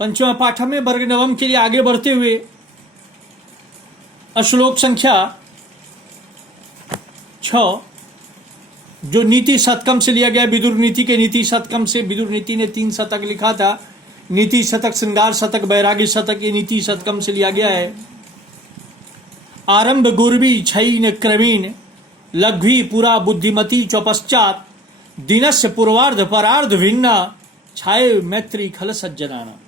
पंचमा पाठम में वर्ग नवम के लिए आगे बढ़ते हुए श्लोक संख्या 6 जो नीति शतकम से लिया गया, विदुर नीति के नीति शतकम से। विदुर नीति ने 3 शतक लिखा था, नीति शतक, श्रृंगार शतक, बैरागी शतक, ये नीति शतकम से लिया गया है। आरंभ गुरवी छैन क्रमीण लघ्वी पुरा बुद्धिमती चौपश्चात दिनस्य पूर्वार्ध परार्ध भिन्ना छाये मैत्री खल सज्जनाना।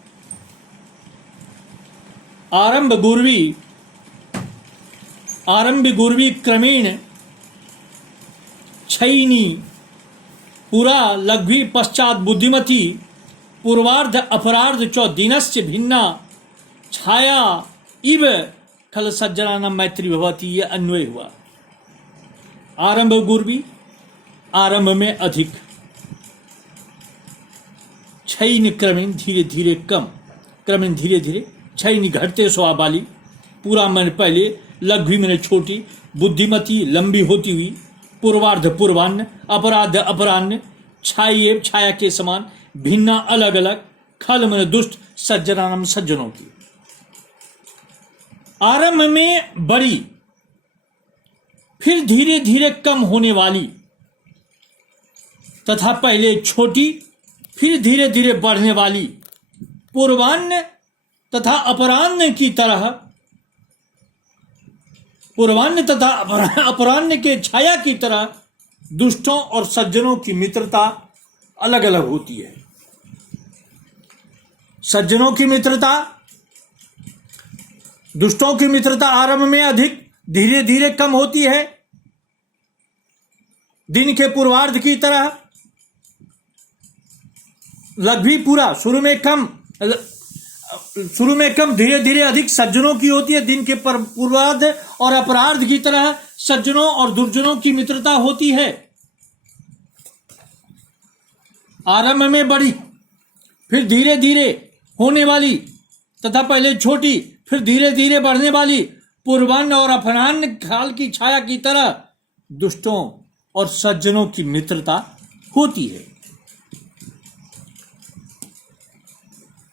आरंभ गुरवी क्रमीण छैनी पुरा लघ्वी पश्चात बुद्धिमती पूर्वार्ध अपरार्ध चौ दिनस्य भिन्ना छाया इव खल सज्जनाना मैत्री भवती। ये अन्वय हुआ। आरंभ गुरवी, आरंभ में अधिक, छैन क्रमीण धीरे धीरे कम, क्रमीण धीरे धीरे, छैनी घटते स्वभाव वाली, पूरा मन पहले, लघ्वी मैंने छोटी, बुद्धिमती लंबी होती हुई, पूर्वार्ध पूर्वान्न, अपराध अपराह्न, छाये छाया के समान, भिन्ना अलग अलग, खल मन दुष्ट, सज्जनानम सज्जनों की। आरंभ में बड़ी, फिर धीरे धीरे कम होने वाली तथा पहले छोटी फिर धीरे धीरे बढ़ने वाली, पूर्वान्न तथा अपराह्न की तरह, पूर्वान्न तथा अपराह्न के छाया की तरह दुष्टों और सज्जनों की मित्रता अलग अलग होती है। सज्जनों की मित्रता, दुष्टों की मित्रता आरंभ में अधिक, धीरे धीरे कम होती है। दिन के पूर्वार्ध की तरह लघ्वी पूरा, शुरू में कम धीरे धीरे अधिक सज्जनों की होती है। दिन के पूर्वार्ध और अपरार्ध की तरह सज्जनों और दुर्जनों की मित्रता होती है। आरंभ में बड़ी, फिर धीरे धीरे होने वाली तथा पहले छोटी फिर धीरे धीरे बढ़ने वाली, पूर्वान्न और अपराह्न काल की छाया की तरह दुष्टों और सज्जनों की मित्रता होती है।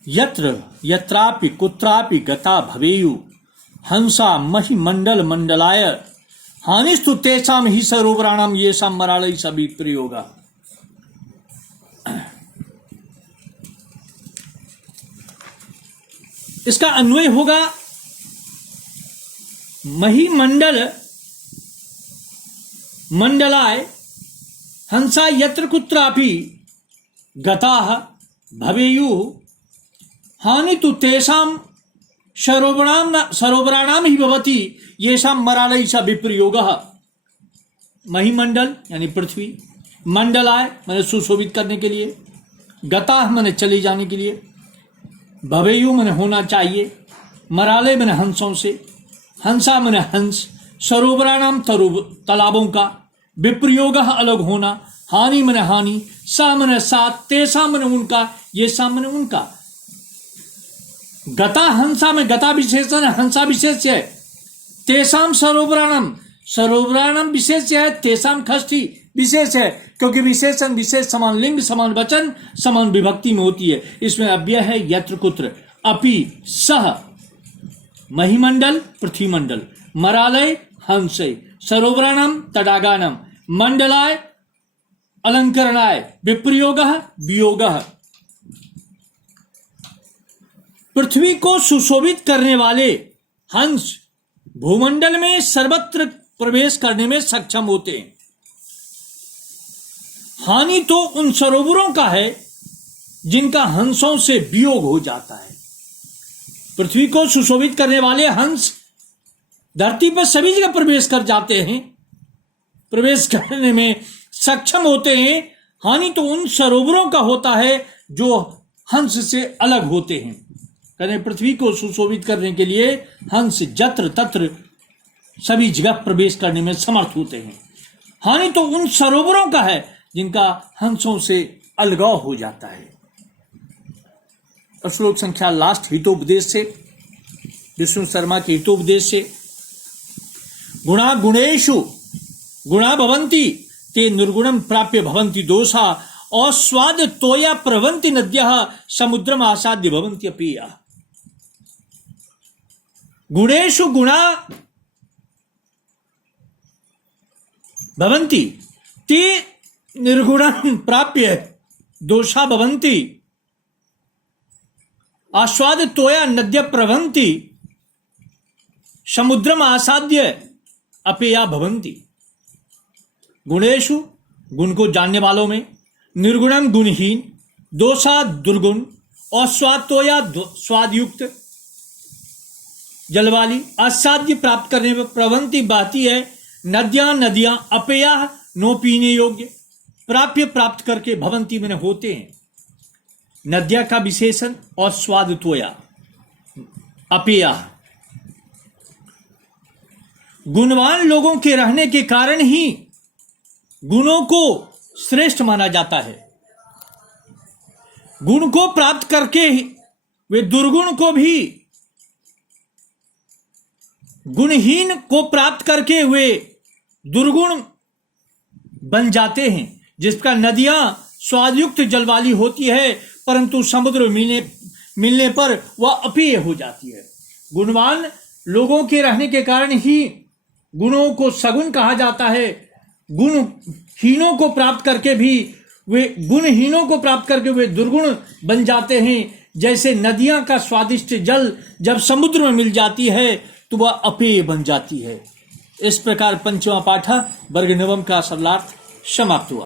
यत्र यत्रापि कुत्रापि गता भवेयु हंसा महि मंडल मंडलाय हानिस्तु तेषाम ही सरोवराणाम येषाम मरालय सभी प्रयोगा। इसका अन्वय होगा महिमंडल मंडलाय हंसा यत्र कुत्रापि गताः भवेयु हानि तु तेषाम सरोवराणाम ही भवति येषाम मरालय स विप्रयोगः। महिमंडल यानी पृथ्वी, मंडलाय मैंने सुशोभित करने के लिए, गताः मैंने चले जाने के लिए, भवेयु मैंने होना चाहिए, मरालय मैंने हंसों से, हंसा मैंने हंस, सरोवराणाम तालाबों का, विप्रयोगः अलग होना, हानि मैंने हानि, सा मैंने साथ, तेसा मैंने उनका, ये सा मैंने उनका। गता हंसा में गता विशेषण है, हंसा विशेष है। तेसाम सरोवराणाम विशेष है, तेसाम खष्ठी विशेष है, क्योंकि विशेषण विशेष समान लिंग समान वचन समान विभक्ति में होती है। इसमें अव्यय है यत्र कुत्र, अपि सह, महिमंडल पृथ्वीमंडल, मरालय हंसय, सरोवराणाम तडागानाम, मंडलाय अलंकरणाय, विप्रयोगः वियोगः। पृथ्वी को सुशोभित करने वाले हंस भूमंडल में सर्वत्र प्रवेश करने में सक्षम होते हैं। हानि तो उन सरोवरों का है जिनका हंसों से वियोग हो जाता है। पृथ्वी को सुशोभित करने वाले हंस धरती पर सभी जगह प्रवेश कर जाते हैं, प्रवेश करने में सक्षम होते हैं। हानि तो उन सरोवरों का होता है जो हंस से अलग होते हैं। कहने पृथ्वी को सुशोभित करने के लिए हंस जत्र तत्र सभी जगह प्रवेश करने में समर्थ होते हैं। हानि तो उन सरोवरों का है जिनका हंसों से अलगाव हो जाता है। और श्लोक संख्या लास्ट हितोपदेश से, विष्णु शर्मा के हितोपदेश से, गुणा गुणेषु गुणा भवन्ति ते निर्गुणम प्राप्य भवन्ति दोषा और स्वाद तोया प्रवंति नद्यः समुद्रम आसाद्य भवन्ति अपेया। गुणेषु गुणा भवन्ति ते निर्गुणं प्राप्य दोषा भवन्ति। आस्वाद तोया नद्य प्रवन्ति समुद्रम आसाद्य अपेया भवन्ति। गुणेषु गुण को जानने वालों में, निर्गुणम गुणहीन, दोषा दुर्गुण और स्वाद तोया स्वाद युक्त जल वाली, आसाद्य प्राप्त करने में प्रवंति बहती है नदियां नदियां अपेया नो पीने योग्य, प्राप्य प्राप्त करके भवंती में होते हैं। नद्या का विशेषण और स्वाद तोया अपेया। गुणवान लोगों के रहने के कारण ही गुणों को श्रेष्ठ माना जाता है। गुण को प्राप्त करके वे दुर्गुण को भी, गुणहीन को प्राप्त करके वे दुर्गुण बन जाते हैं। जिसका नदियां स्वादयुक्त जल वाली होती है परंतु समुद्र मिलने पर वह अपेय हो जाती है। गुणवान लोगों के रहने के कारण ही गुणों को सगुण कहा जाता है। गुणहीनों को प्राप्त करके भी वे, गुणहीनों को प्राप्त करके वे दुर्गुण बन जाते हैं। जैसे नदियां का स्वादिष्ट जल जब समुद्र में मिल जाती है तो वह अपेय बन जाती है। इस प्रकार पंचमा पाठ वर्ग नवम का सरलार्थ समाप्त हुआ।